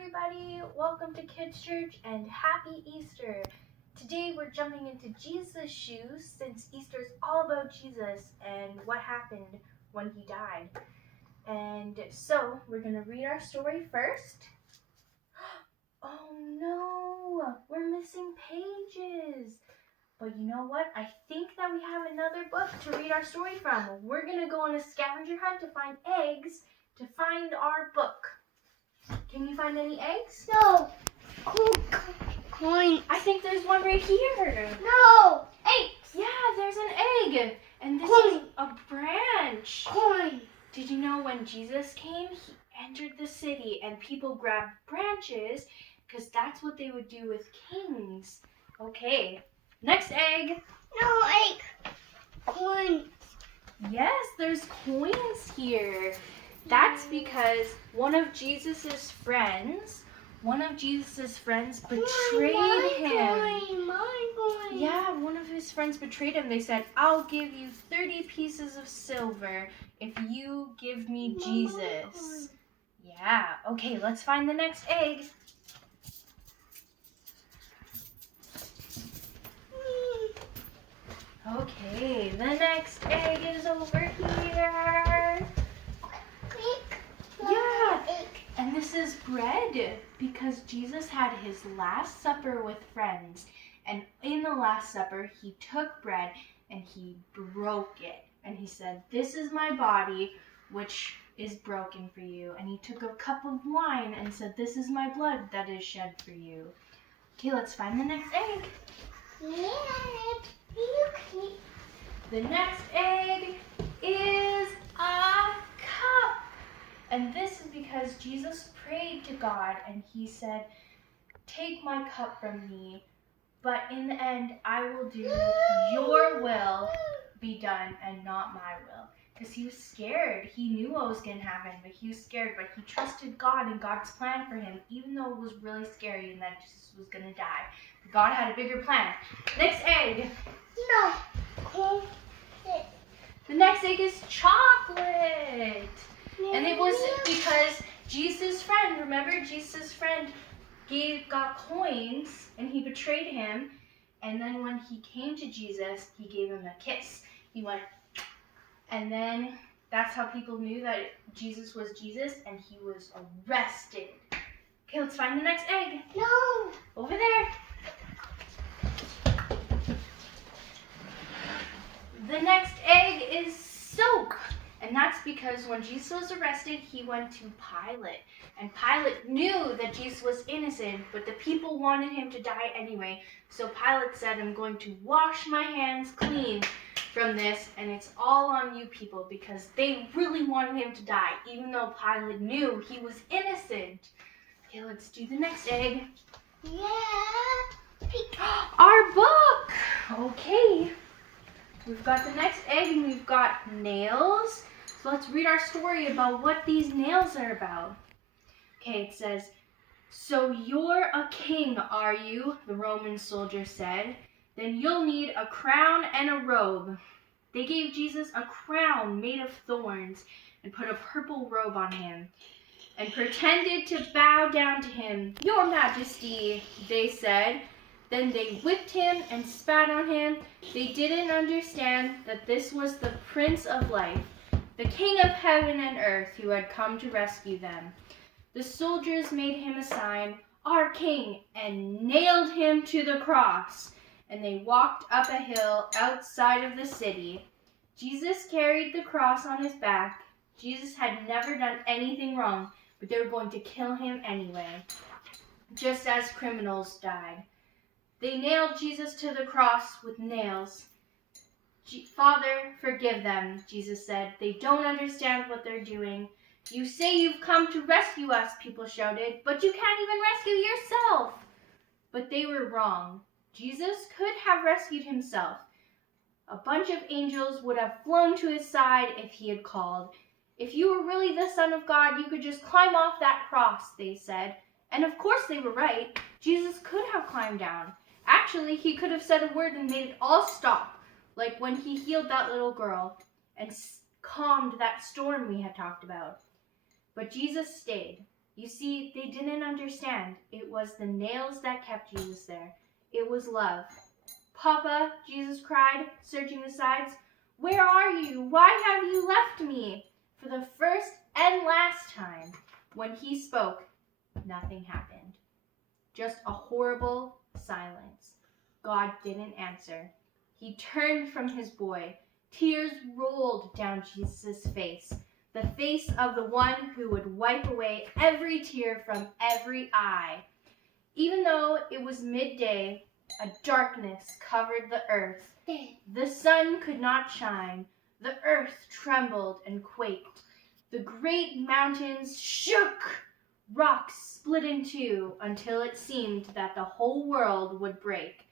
everybody, welcome to Kids Church and Happy Easter. Today we're jumping into Jesus' shoes since Easter is all about Jesus and what happened when he died. And so we're going to read our story first. Oh no, we're missing pages. But you know what? I think that we have another book to read our story from. We're going to go on a scavenger hunt to find eggs to find our book. Can you find any eggs? No. Coin. I think there's one right here. No. Eggs. Yeah, there's an egg. And this Coin. is a branch. Coin. Did you know when Jesus came, he entered the city and people grabbed branches because that's what they would do with kings. Okay, next egg. No egg. Coin. Yes, there's coins here. That's because one of Jesus's friends betrayed him. My coin. Yeah, one of his friends betrayed him. They said, I'll give you 30 pieces of silver if you give me Jesus. Yeah, okay, let's find the next egg. Okay, the next egg is over here. Yeah, and this is bread because Jesus had his Last Supper with friends. And in the Last Supper, he took bread and he broke it. And he said, this is my body, which is broken for you. And he took a cup of wine and said, this is my blood that is shed for you. Okay, let's find the next egg. The next egg is a cup. And this is because Jesus prayed to God and he said, take my cup from me, but in the end, I will do your will be done and not my will. Because he was scared. He knew what was going to happen, but he was scared. But he trusted God and God's plan for him, even though it was really scary and that Jesus was going to die. God had a bigger plan. Next egg. No. The next egg is chocolate. And it was because Jesus' friend, remember Jesus' friend got coins and he betrayed him. And then when he came to Jesus, he gave him a kiss. He went, and then that's how people knew that Jesus was Jesus and he was arrested. Okay, let's find the next egg. No. Over there. The next egg is soap. And that's because when Jesus was arrested, he went to Pilate. And Pilate knew that Jesus was innocent, but the people wanted him to die anyway. So Pilate said, I'm going to wash my hands clean from this, and it's all on you people, because they really wanted him to die, even though Pilate knew he was innocent. Okay, let's do the next egg. Yeah. Our book! Okay. We've got the next egg and we've got nails. So let's read our story about what these nails are about. Okay, it says, so you're a king, are you? The Roman soldier said. Then you'll need a crown and a robe. They gave Jesus a crown made of thorns and put a purple robe on him and pretended to bow down to him. Your Majesty, they said. Then they whipped him and spat on him. They didn't understand that this was the Prince of Life, the King of heaven and earth who had come to rescue them. The soldiers made him a sign, our king, and nailed him to the cross. And they walked up a hill outside of the city. Jesus carried the cross on his back. Jesus had never done anything wrong, but they were going to kill him anyway, just as criminals died. They nailed Jesus to the cross with nails. Father, forgive them, Jesus said. They don't understand what they're doing. You say you've come to rescue us, people shouted, but you can't even rescue yourself. But they were wrong. Jesus could have rescued himself. A bunch of angels would have flown to his side if he had called. If you were really the Son of God, you could just climb off that cross, they said. And of course they were right. Jesus could have climbed down. Actually, he could have said a word and made it all stop, like when he healed that little girl and calmed that storm we had talked about. But Jesus stayed. You see, they didn't understand. It was the nails that kept Jesus there. It was love. Papa, Jesus cried, searching the sides. Where are you? Why have you left me? For the first and last time, when he spoke, nothing happened. Just a horrible silence. God didn't answer. He turned from his boy. Tears rolled down Jesus' face, the face of the one who would wipe away every tear from every eye. Even though it was midday, a darkness covered the earth. The sun could not shine. The earth trembled and quaked. The great mountains shook. Rocks split in two until it seemed that the whole world would break.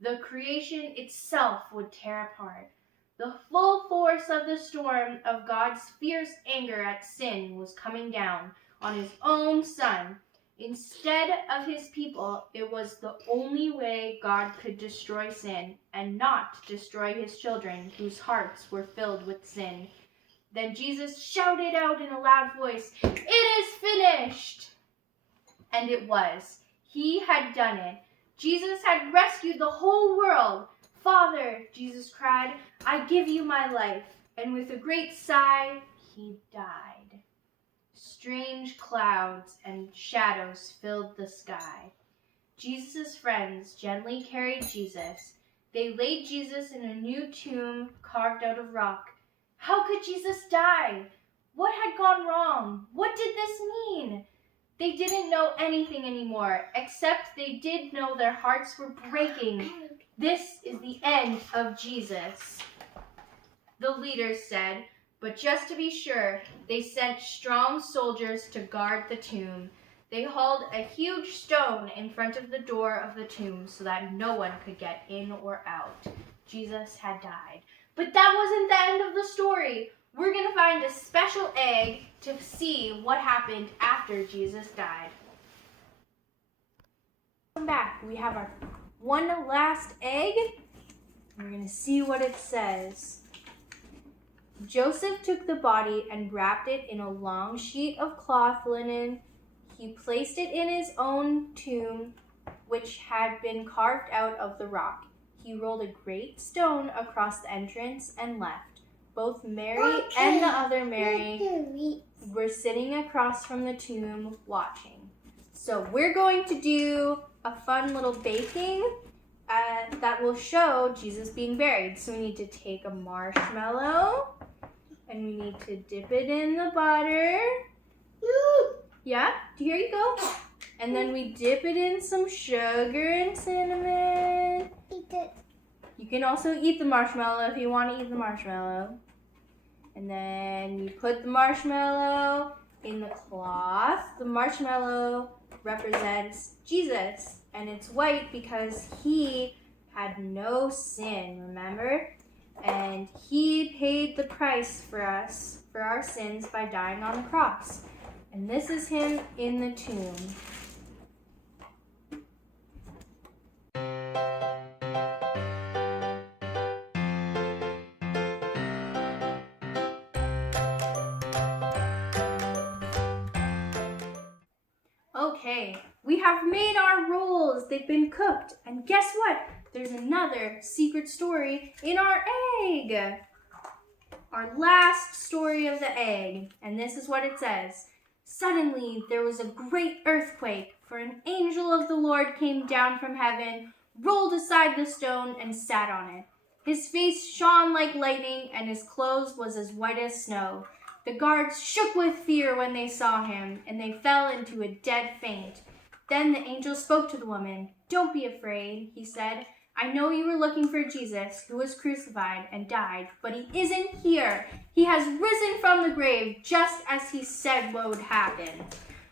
The creation itself would tear apart. The full force of the storm of God's fierce anger at sin was coming down on his own Son. Instead of his people, it was the only way God could destroy sin and not destroy his children whose hearts were filled with sin. Then Jesus shouted out in a loud voice, "It is finished!" And it was. He had done it. Jesus had rescued the whole world. "Father," Jesus cried, "I give you my life." And with a great sigh, he died. Strange clouds and shadows filled the sky. Jesus' friends gently carried Jesus. They laid Jesus in a new tomb carved out of rock. How could Jesus die? What had gone wrong? What did this mean? They didn't know anything anymore, except they did know their hearts were breaking. This is the end of Jesus, the leaders said. But just to be sure, they sent strong soldiers to guard the tomb. They hauled a huge stone in front of the door of the tomb so that no one could get in or out. Jesus had died. But that wasn't the end of the story. We're going to find a special egg to see what happened after Jesus died. Come back. We have our one last egg. We're going to see what it says. Joseph took the body and wrapped it in a long sheet of cloth linen. He placed it in his own tomb, which had been carved out of the rock. He rolled a great stone across the entrance and left. Both Mary and the other Mary were sitting across from the tomb watching. So we're going to do a fun little baking that will show Jesus being buried. So we need to take a marshmallow and we need to dip it in the butter. Yeah, here you go. And then we dip it in some sugar and cinnamon. Eat it. You can also eat the marshmallow if you want to eat the marshmallow. And then you put the marshmallow in the cloth. The marshmallow represents Jesus, and it's white because he had no sin, remember? And he paid the price for us, for our sins, by dying on the cross. And this is him in the tomb. Okay, we have made our rolls. They've been cooked. And guess what? There's another secret story in our egg. Our last story of the egg. And this is what it says. Suddenly there was a great earthquake, for an angel of the Lord came down from heaven, rolled aside the stone, and sat on it. His face shone like lightning, and his clothes was as white as snow. The guards shook with fear when they saw him, and they fell into a dead faint. Then the angel spoke to the woman. "Don't be afraid," he said. "I know you were looking for Jesus, who was crucified and died, but he isn't here. He has risen from the grave, just as he said what would happen."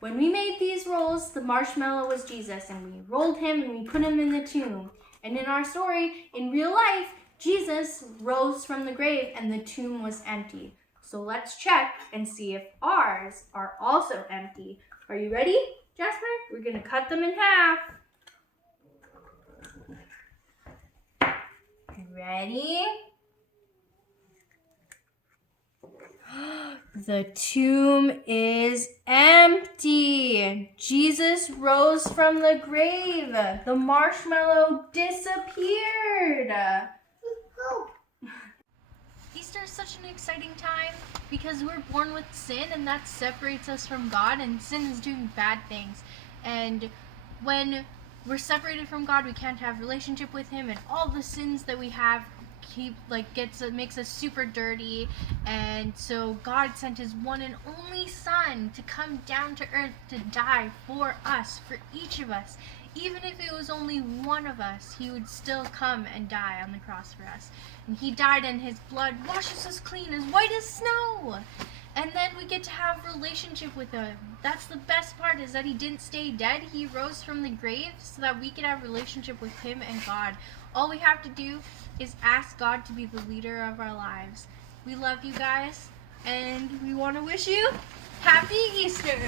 When we made these rolls, the marshmallow was Jesus, and we rolled him and we put him in the tomb. And in our story, in real life, Jesus rose from the grave and the tomb was empty. So let's check and see if ours are also empty. Are you ready, Jasper? We're going to cut them in half. Ready? The tomb is empty. Jesus rose from the grave. The marshmallow disappeared. Easter is such an exciting time because we're born with sin, and that separates us from God, and sin is doing bad things. And when we're separated from God, we can't have a relationship with Him, and all the sins that we have makes us super dirty. And so God sent His one and only Son to come down to earth to die for us, for each of us. Even if it was only one of us, He would still come and die on the cross for us. And He died, and His blood washes us clean, as white as snow. And then we get to have a relationship with Him. That's the best part, is that He didn't stay dead. He rose from the grave so that we could have a relationship with Him and God. All we have to do is ask God to be the leader of our lives. We love you guys, and we want to wish you Happy Easter!